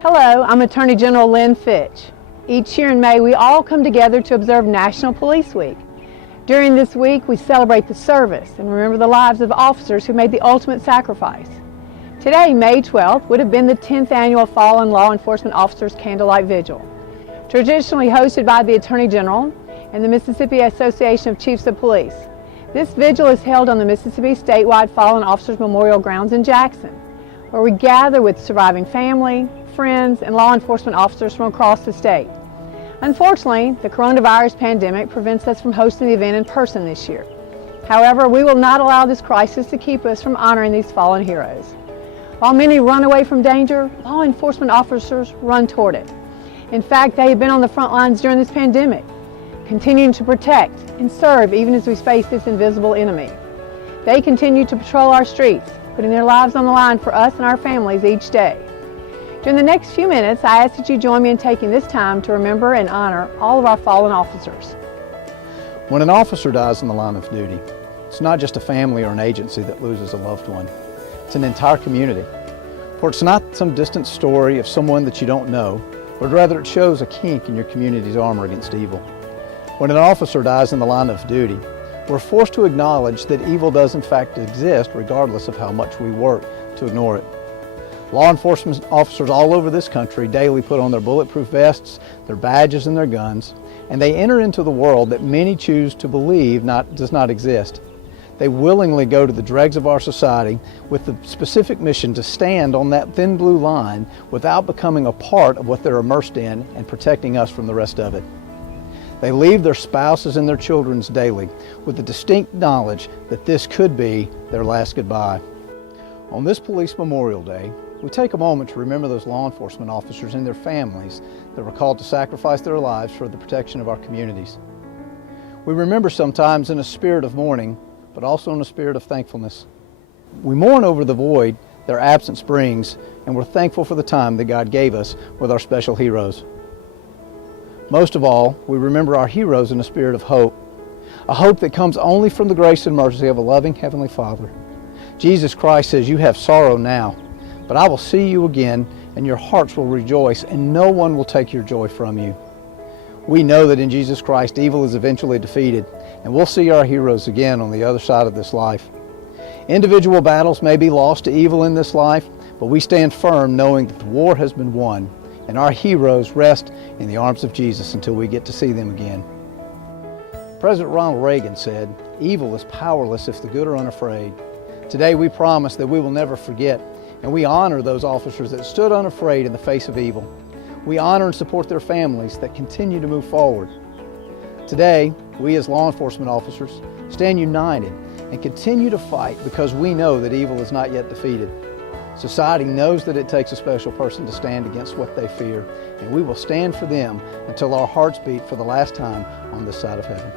Hello, I'm Attorney General Lynn Fitch. Each year in May, we all come together to observe National Police Week. During this week, we celebrate the service and remember the lives of officers who made the ultimate sacrifice. Today, May 12th, would have been the 10th annual Fallen Law Enforcement Officers Candlelight Vigil. Traditionally hosted by the Attorney General and the Mississippi Association of Chiefs of Police, this vigil is held on the Mississippi Statewide Fallen Officers Memorial Grounds in Jackson, where we gather with surviving family, friends, and law enforcement officers from across the state. Unfortunately, the coronavirus pandemic prevents us from hosting the event in person this year. However, we will not allow this crisis to keep us from honoring these fallen heroes. While many run away from danger, law enforcement officers run toward it. In fact, they have been on the front lines during this pandemic, continuing to protect and serve even as we face this invisible enemy. They continue to patrol our streets, putting their lives on the line for us and our families each day. During the next few minutes, I ask that you join me in taking this time to remember and honor all of our fallen officers. When an officer dies in the line of duty, it's not just a family or an agency that loses a loved one. It's an entire community. For it's not some distant story of someone that you don't know, but rather it shows a kink in your community's armor against evil. When an officer dies in the line of duty, we're forced to acknowledge that evil does in fact exist regardless of how much we work to ignore it. Law enforcement officers all over this country daily put on their bulletproof vests, their badges, and their guns, and they enter into the world that many choose to believe does not exist. They willingly go to the dregs of our society with the specific mission to stand on that thin blue line without becoming a part of what they're immersed in and protecting us from the rest of it. They leave their spouses and their children's daily with the distinct knowledge that this could be their last goodbye. On this Police Memorial Day, we take a moment to remember those law enforcement officers and their families that were called to sacrifice their lives for the protection of our communities. We remember sometimes in a spirit of mourning, but also in a spirit of thankfulness. We mourn over the void their absence brings, and we're thankful for the time that God gave us with our special heroes. Most of all, we remember our heroes in a spirit of hope, a hope that comes only from the grace and mercy of a loving Heavenly Father. Jesus Christ says, "You have sorrow now, but I will see you again, and your hearts will rejoice, and no one will take your joy from you." We know that in Jesus Christ, evil is eventually defeated, and we'll see our heroes again on the other side of this life. Individual battles may be lost to evil in this life, but we stand firm knowing that the war has been won, and our heroes rest in the arms of Jesus until we get to see them again. President Ronald Reagan said, "Evil is powerless if the good are unafraid." Today we promise that we will never forget, and we honor those officers that stood unafraid in the face of evil. We honor and support their families that continue to move forward. Today, we as law enforcement officers stand united and continue to fight because we know that evil is not yet defeated. Society knows that it takes a special person to stand against what they fear, and we will stand for them until our hearts beat for the last time on this side of heaven.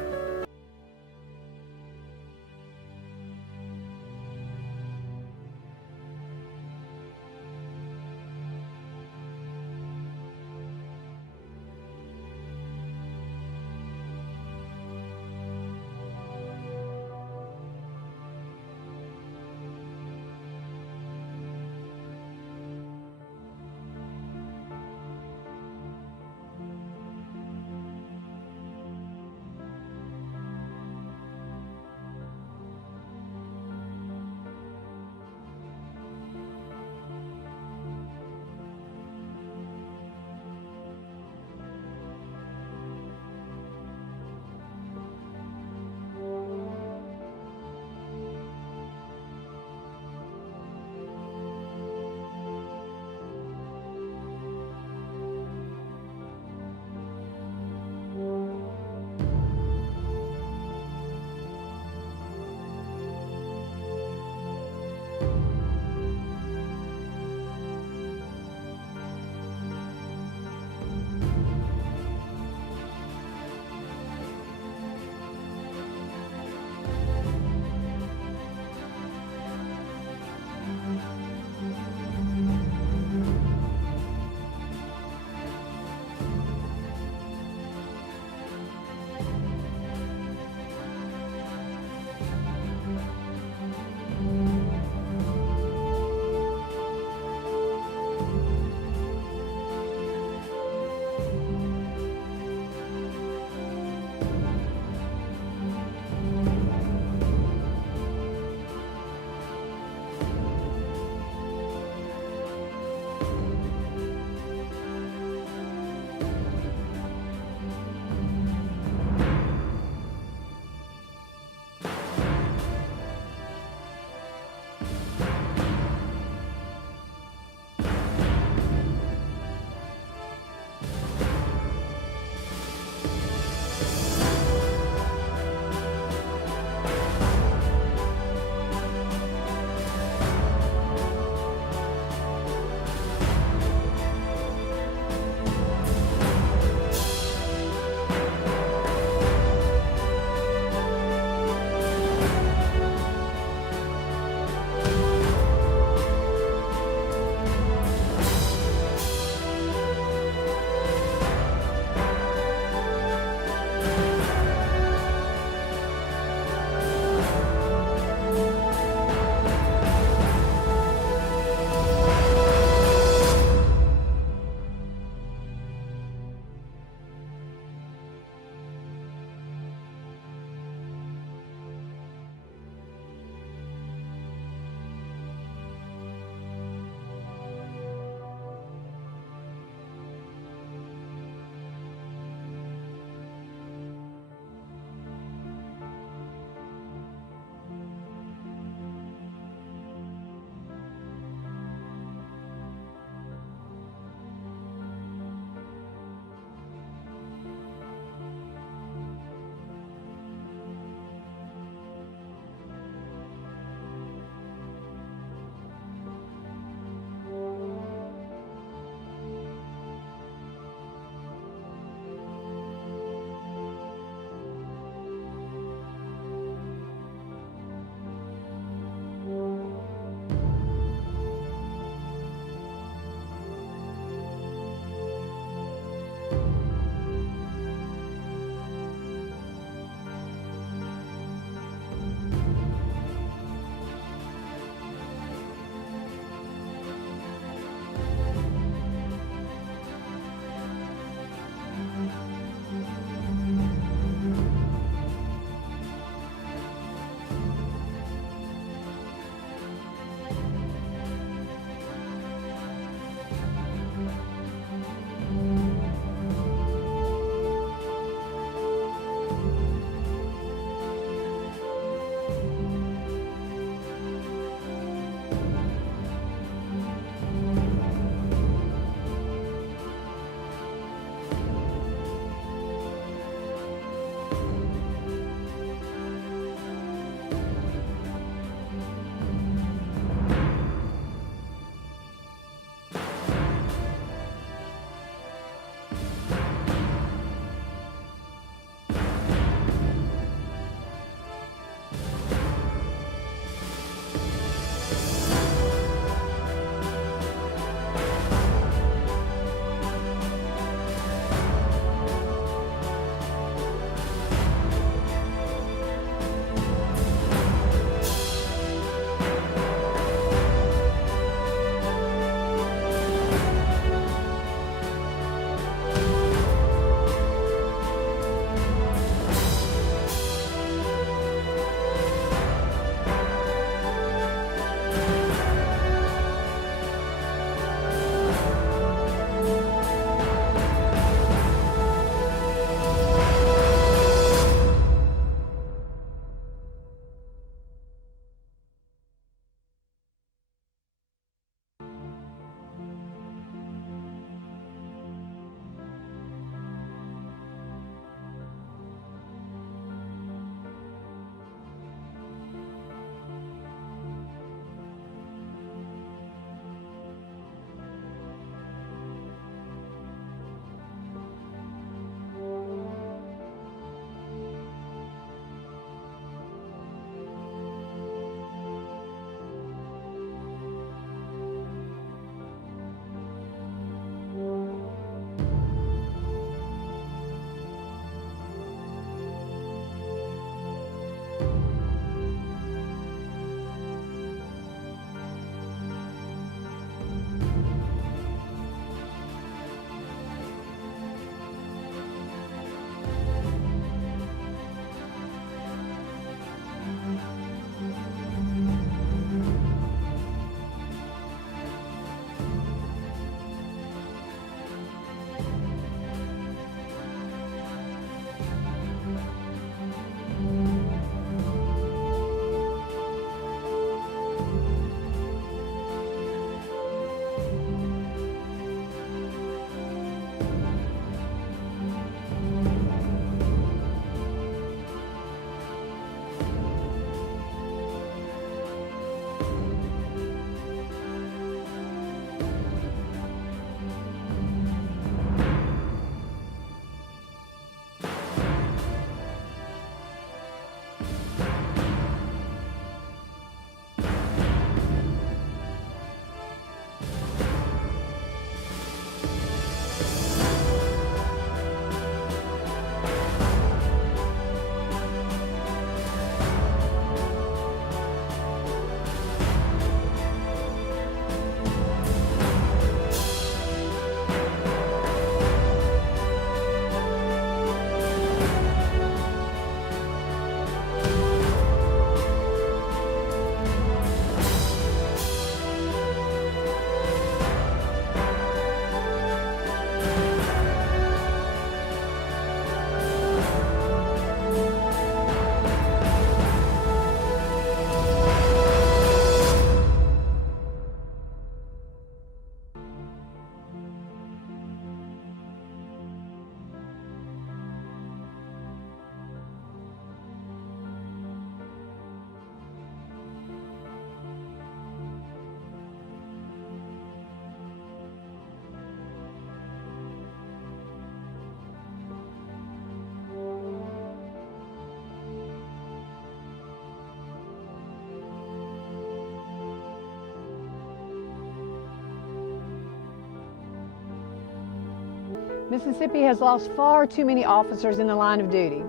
Mississippi has lost far too many officers in the line of duty.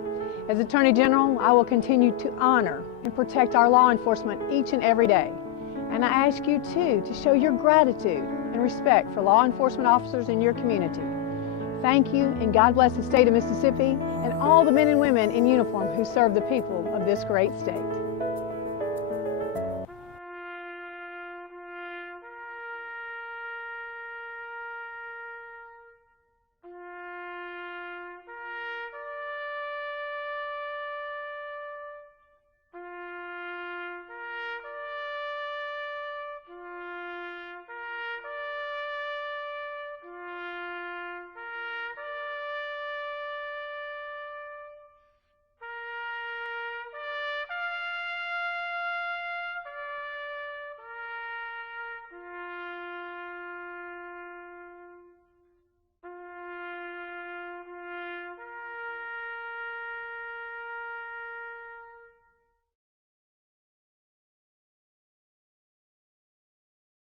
As Attorney General, I will continue to honor and protect our law enforcement each and every day. And I ask you too to show your gratitude and respect for law enforcement officers in your community. Thank you, and God bless the state of Mississippi and all the men and women in uniform who serve the people of this great state.